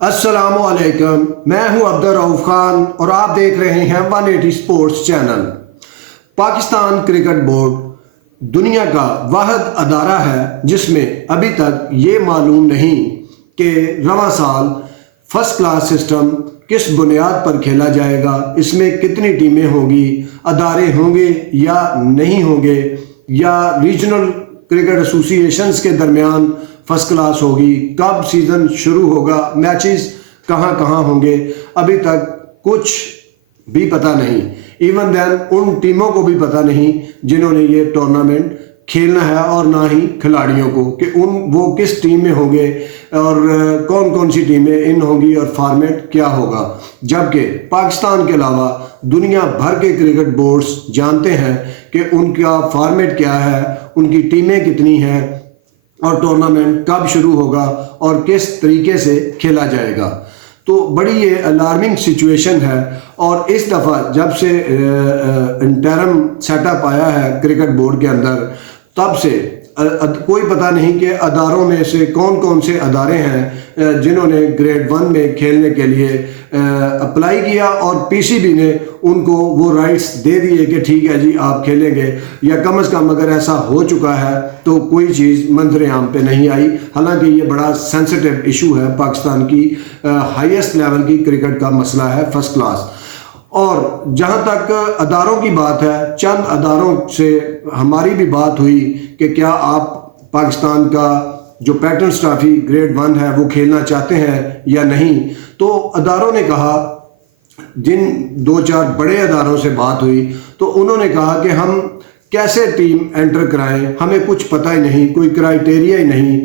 अस्सलाम वालेकुम, मैं हूं अब्दुल रऊफ खान और आप देख रहे हैं 180 sports channel. Pakistan cricket board दुनिया का वाहिद अदारा है जिसमें अभी तक ये मालूम नहीं कि रवां साल फर्स्ट क्लास सिस्टम किस बुनियाद पर खेला जाएगा, इसमें कितनी टीमें होंगी, अदारे होंगे या नहीं होंगे, या रीजनल क्रिकेट एसोसिएशंस के दरमियान फर्स्ट क्लास होगी, कब सीज़न शुरू होगा, मैचेस कहाँ कहाँ होंगे, अभी तक कुछ भी पता नहीं। इवन देन उन टीमों को भी पता नहीं जिन्होंने ये टूर्नामेंट खेलना है और ना ही खिलाड़ियों को कि वो किस टीम में होंगे और कौन कौन सी टीमें इन होंगी और फॉर्मेट क्या होगा। जबकि पाकिस्तान के अलावा दुनिया भर के क्रिकेट बोर्ड्स जानते हैं कि उनका फॉर्मेट क्या है, उनकी टीमें कितनी हैं और टूर्नामेंट कब शुरू होगा और किस तरीके से खेला जाएगा। तो बड़ी ये अलार्मिंग सिचुएशन है। और इस दफ़ा जब से इंटरम सेटअप आया है क्रिकेट बोर्ड के अंदर, तब से कोई पता नहीं कि अदारों में से कौन कौन से अदारे हैं जिन्होंने ग्रेड 1 में खेलने के लिए अप्लाई किया और पीसीबी ने उनको वो राइट्स दे दिए कि ठीक है जी आप खेलेंगे, या कम से कम अगर ऐसा हो चुका है तो कोई चीज़ मंजर आम पे नहीं आई। हालांकि ये बड़ा सेंसिटिव इशू है, पाकिस्तान की हाईएस्ट लेवल की क्रिकेट का मसला है फर्स्ट क्लास। और जहाँ तक अदारों की बात है, चंद अदारों से हमारी भी बात हुई कि क्या आप पाकिस्तान का जो पैटर्न्स ट्रॉफी ग्रेड 1 है वो खेलना चाहते हैं या नहीं। तो अदारों ने कहा, जिन 2-4 बड़े अदारों से बात हुई तो उन्होंने कहा कि हम कैसे टीम एंटर कराएं, हमें कुछ पता ही नहीं, कोई क्राइटेरिया ही नहीं,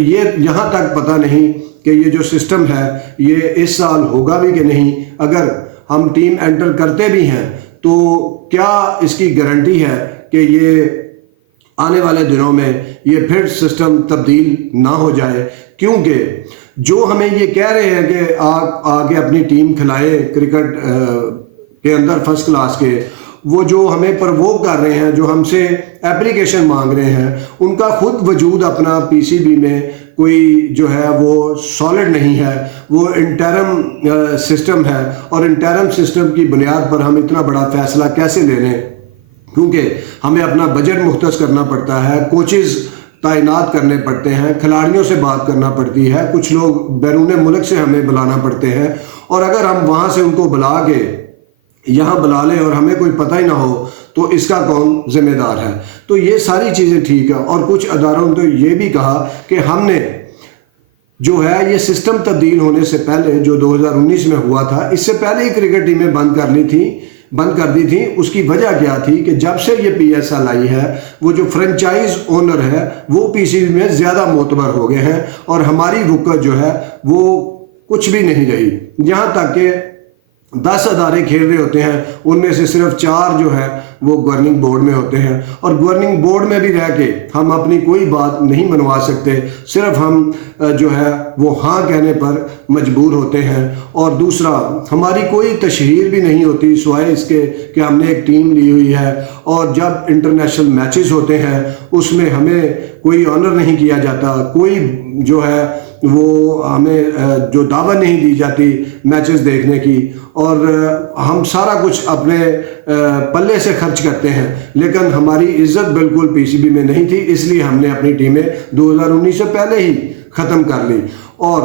ये यहाँ तक पता नहीं कि ये जो सिस्टम है ये इस साल होगा भी कि नहीं। अगर हम टीम एंटर करते भी हैं तो क्या इसकी गारंटी है कि ये आने वाले दिनों में ये फिर सिस्टम तब्दील ना हो जाए। क्योंकि जो हमें ये कह रहे हैं कि आप आके अपनी टीम खिलाएं क्रिकेट के अंदर फर्स्ट क्लास के, वो जो हमें प्रवोक कर रहे हैं, जो हमसे एप्लीकेशन मांग रहे हैं, उनका खुद वजूद अपना पीसीबी में कोई जो है वो सॉलिड नहीं है, वो इंटरम सिस्टम है। और इंटरम सिस्टम की बुनियाद पर हम इतना बड़ा फैसला कैसे ले लें, क्योंकि हमें अपना बजट मुख्तस करना पड़ता है, कोचेज़ तैनात करने पड़ते हैं, खिलाड़ियों से बात करना पड़ती है, कुछ लोग बैरून मुल्क से हमें बुलाना पड़ते हैं, और अगर हम वहाँ से उनको बुला के यहाँ बुला लें और हमें कोई पता ही ना हो तो इसका कौन जिम्मेदार है। तो ये सारी चीज़ें ठीक है। और कुछ अदारों ने तो ये भी कहा कि हमने जो है ये सिस्टम तब्दील होने से पहले, जो 2019 में हुआ था, इससे पहले ही क्रिकेट टीमें बंद कर दी थी। उसकी वजह क्या थी कि जब से ये PSL आई है, वो जो फ्रेंचाइज ओनर है वो पीसीबी में ज़्यादा मोतबर हो गए हैं और हमारी वक़्त जो है वो कुछ भी नहीं रही। यहाँ तक कि 10 अदारे खेल रहे होते हैं, उनमें से सिर्फ 4 जो है वो गवर्निंग बोर्ड में होते हैं, और गवर्निंग बोर्ड में भी रह के हम अपनी कोई बात नहीं मनवा सकते, सिर्फ हम जो है वो हाँ कहने पर मजबूर होते हैं। और दूसरा, हमारी कोई तशहीर भी नहीं होती सिवाय इसके कि हमने एक टीम ली हुई है, और जब इंटरनेशनल मैचेस होते हैं उसमें हमें कोई ऑनर नहीं किया जाता, कोई जो है वो हमें जो दावत नहीं दी जाती मैचेस देखने की, और हम सारा कुछ अपने पल्ले से खर्च करते हैं, लेकिन हमारी इज्जत बिल्कुल पीसीबी में नहीं थी, इसलिए हमने अपनी टीमें 2019 से पहले ही ख़त्म कर ली। और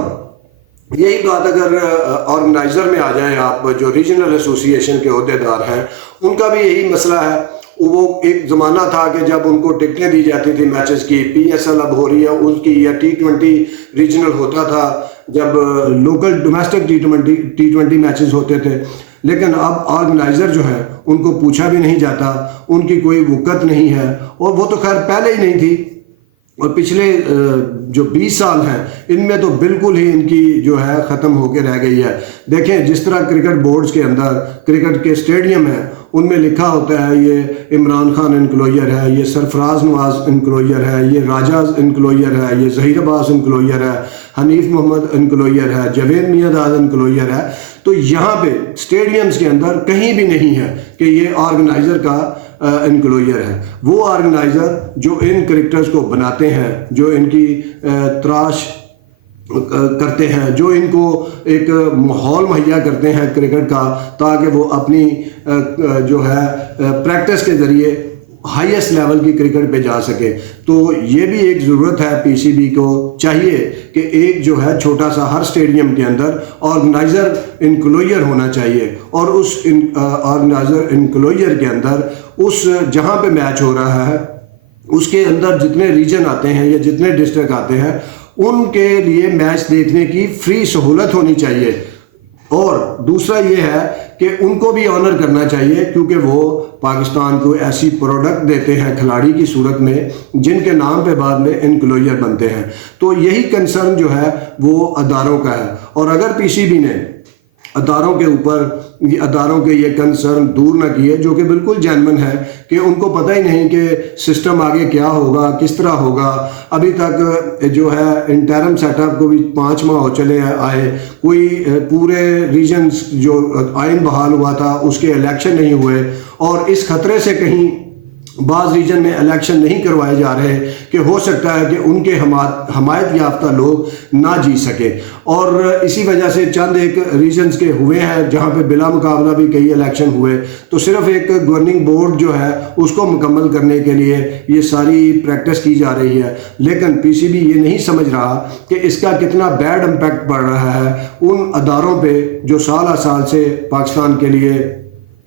यही बात अगर ऑर्गेनाइज़र में आ जाएं आप, जो रीजनल एसोसिएशन के अहदेदार हैं, उनका भी यही मसला है। वो एक ज़माना था कि जब उनको टिकटें दी जाती थी मैचेस की, PSL अब हो रही है उसकी, या T20 रीजनल होता था जब लोकल डोमेस्टिक T20 मैचेस होते थे, लेकिन अब ऑर्गेनाइज़र जो है उनको पूछा भी नहीं जाता, उनकी कोई वक़्त नहीं है, और वो तो खैर पहले ही नहीं थी। और पिछले जो 20 साल हैं इनमें तो बिल्कुल ही इनकी जो है ख़त्म होकर रह गई है। देखें, जिस तरह क्रिकेट बोर्ड्स के अंदर क्रिकेट के स्टेडियम हैं उनमें लिखा होता है ये इमरान खान इनक्लोजर है, ये सरफराज नवाज इनक्लोजर है, ये राजाज इनक्लोजर है, ये ज़हीर अब्बास इनक्लोजर है, हनीफ मोहम्मद इनक्लोजर है, जवेद मियाँदाद इनक्लोजर है। तो यहाँ पे स्टेडियम्स के अंदर कहीं भी नहीं है कि ये ऑर्गेनाइज़र का इनक्लोजर है। वो ऑर्गेनाइज़र जो इन क्रिकेटर्स को बनाते हैं, जो इनकी तराश کرتے ہیں، جو ان کو ایک ماحول مہیا کرتے ہیں کرکٹ کا، تاکہ وہ اپنی جو ہے پریکٹس کے ذریعے ہائیسٹ لیول کی کرکٹ پہ جا سکے۔ تو یہ بھی ایک ضرورت ہے، پی سی بی کو چاہیے کہ ایک جو ہے چھوٹا سا ہر اسٹیڈیم کے اندر آرگنائزر انکلوئر ہونا چاہیے، اور اس آرگنائزر انکلوئر کے اندر اس جہاں پہ میچ ہو رہا ہے اس کے اندر جتنے ریجن آتے ہیں یا جتنے ڈسٹرکٹ آتے ہیں ان کے لیے میچ دیکھنے کی فری سہولت ہونی چاہیے۔ اور دوسرا یہ ہے کہ ان کو بھی آنر کرنا چاہیے، کیونکہ وہ پاکستان کو ایسی پروڈکٹ دیتے ہیں کھلاڑی کی صورت میں جن کے نام پہ بعد میں انکلوئر بنتے ہیں۔ تو یہی کنسرن جو ہے وہ اداروں کا ہے، اور اگر پی سی بی نے اداروں کے یہ کنسرن دور نہ کیے، جو کہ بالکل جینون ہے کہ ان کو پتہ ہی نہیں کہ سسٹم آگے کیا ہوگا، کس طرح ہوگا۔ ابھی تک جو ہے انٹرم سیٹ اپ کو بھی 5 ماہ ہو چلے آئے، کوئی پورے ریجنز جو آئین بحال ہوا تھا اس کے الیکشن نہیں ہوئے، اور اس خطرے سے کہیں بعض ریجن میں الیکشن نہیں کروائے جا رہے کہ ہو سکتا ہے کہ ان کے حمایت یافتہ لوگ نہ جی سکے۔ اور اسی وجہ سے چند ایک ریجنز کے ہوئے ہیں جہاں پہ بلا مقابلہ بھی کئی الیکشن ہوئے، تو صرف ایک گورننگ بورڈ جو ہے اس کو مکمل کرنے کے لیے یہ ساری پریکٹس کی جا رہی ہے۔ لیکن پی سی بی یہ نہیں سمجھ رہا کہ اس کا کتنا بیڈ امپیکٹ پڑ رہا ہے ان اداروں پہ جو سالہ سال سے پاکستان کے لیے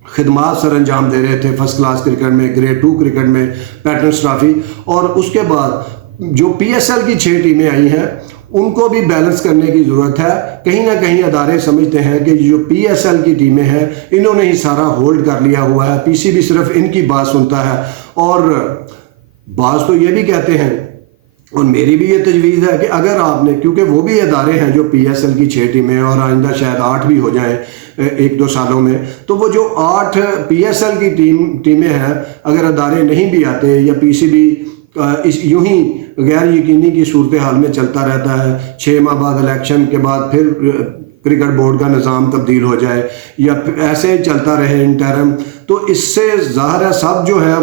خدمات سر انجام دے رہے تھے، فرسٹ کلاس کرکٹ میں، گریڈ 2 کرکٹ میں، پیٹرنس ٹرافی، اور اس کے بعد جو پی ایس ایل کی 6 ٹیمیں آئی ہیں ان کو بھی بیلنس کرنے کی ضرورت ہے۔ کہیں نہ کہیں ادارے سمجھتے ہیں کہ جو پی ایس ایل کی ٹیمیں ہیں انہوں نے ہی سارا ہولڈ کر لیا ہوا ہے، پی سی بی صرف ان کی بات سنتا ہے۔ اور بعض تو یہ بھی کہتے ہیں، اور میری بھی یہ تجویز ہے کہ اگر آپ نے، کیونکہ وہ بھی ادارے ہیں جو پی ایس ایل کی 6 ٹیمیں اور آئندہ شاید 8 بھی ہو جائیں 1-2 سالوں میں، تو وہ جو 8 پی ایس ایل کی ٹیمیں ہیں، اگر ادارے نہیں بھی آتے یا پی سی بی یوں ہی غیر یقینی کی صورتحال میں چلتا رہتا ہے، 6 ماہ بعد الیکشن کے بعد پھر کرکٹ بورڈ کا نظام تبدیل ہو جائے یا ایسے ہی چلتا رہے انٹرم، تو اس سے ظاہر ہے سب جو ہے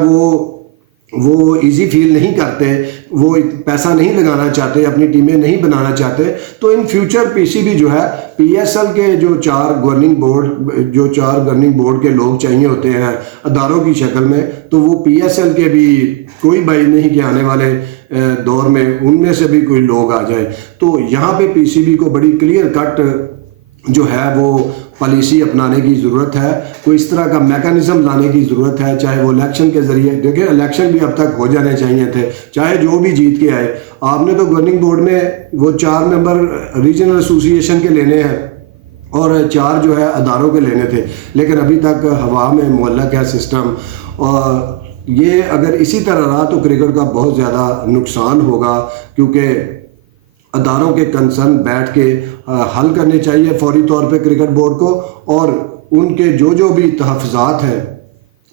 وہ ایزی فیل نہیں کرتے، وہ پیسہ نہیں لگانا چاہتے، اپنی ٹیمیں نہیں بنانا چاہتے۔ تو in future P C B جو ہے پی ایس ایل کے جو 4 گورننگ بورڈ کے لوگ چاہیے ہوتے ہیں اداروں کی شکل میں، تو وہ پی ایس ایل کے بھی کوئی بعید نہیں کہ آنے والے دور میں ان میں سے بھی کوئی لوگ آ جائیں۔ تو یہاں پہ پی سی بی کو بڑی کلیئر کٹ جو ہے وہ پالیسی اپنانے کی ضرورت ہے، کوئی اس طرح کا میکانزم لانے کی ضرورت ہے، چاہے وہ الیکشن کے ذریعے، دیکھیں الیکشن بھی اب تک ہو جانے چاہیے تھے، چاہے جو بھی جیت کے آئے۔ آپ نے تو گورننگ بورڈ میں وہ 4 ممبر ریجنل ایسوسی ایشن کے لینے ہیں اور 4 جو ہے اداروں کے لینے تھے، لیکن ابھی تک ہوا میں معلق ہے سسٹم۔ اور یہ اگر اسی طرح رہا تو کرکٹ کا بہت زیادہ نقصان ہوگا، کیونکہ اداروں کے کنسرن بیٹھ کے حل کرنے چاہیے فوری طور پہ کرکٹ بورڈ کو، اور ان کے جو بھی تحفظات ہیں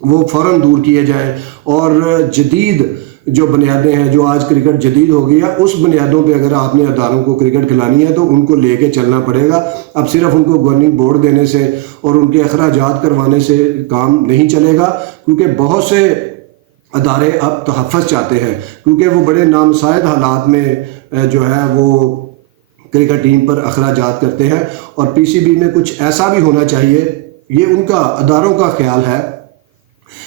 وہ فوراً دور کیے جائیں، اور جدید جو بنیادیں ہیں، جو آج کرکٹ جدید ہو گئی ہے، اس بنیادوں پہ اگر آپ نے اداروں کو کرکٹ کھلانی ہے تو ان کو لے کے چلنا پڑے گا۔ اب صرف ان کو گورننگ بورڈ دینے سے اور ان کے اخراجات کروانے سے کام نہیں چلے گا، کیونکہ بہت سے ادارے اب تحفظ چاہتے ہیں، کیونکہ وہ بڑے نامساعد حالات میں جو ہے وہ کرکٹ ٹیم پر اخراجات کرتے ہیں، اور پی سی بی میں کچھ ایسا بھی ہونا چاہیے، یہ ان کا اداروں کا خیال ہے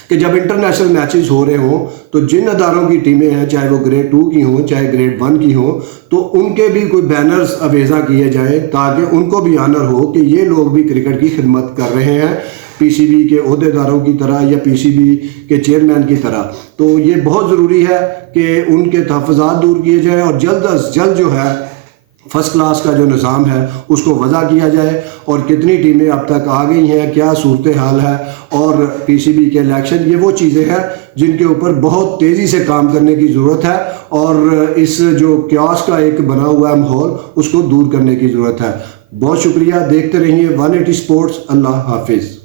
کہ جب انٹرنیشنل میچز ہو رہے ہوں تو جن اداروں کی ٹیمیں ہیں، چاہے وہ گریڈ 2 کی ہوں چاہے گریڈ 1 کی ہوں، تو ان کے بھی کوئی بینرز اویزا کیے جائیں تاکہ ان کو بھی آنر ہو کہ یہ لوگ بھی کرکٹ کی خدمت کر رہے ہیں، پی سی بی کے عہدیداروں کی طرح یا پی سی بی کے چیئرمین کی طرح۔ تو یہ بہت ضروری ہے کہ ان کے تحفظات دور کیے جائیں، اور جلد از جلد جو ہے فرسٹ کلاس کا جو نظام ہے اس کو وضع کیا جائے، اور کتنی ٹیمیں اب تک آ گئی ہیں، کیا صورتحال ہے، اور پی سی بی کے الیکشن، یہ وہ چیزیں ہیں جن کے اوپر بہت تیزی سے کام کرنے کی ضرورت ہے، اور اس جو کیوس کا ایک بنا ہوا ہے ماحول اس کو دور کرنے کی ضرورت ہے۔ بہت شکریہ، دیکھتے رہیے 180 اسپورٹس۔ اللہ حافظ۔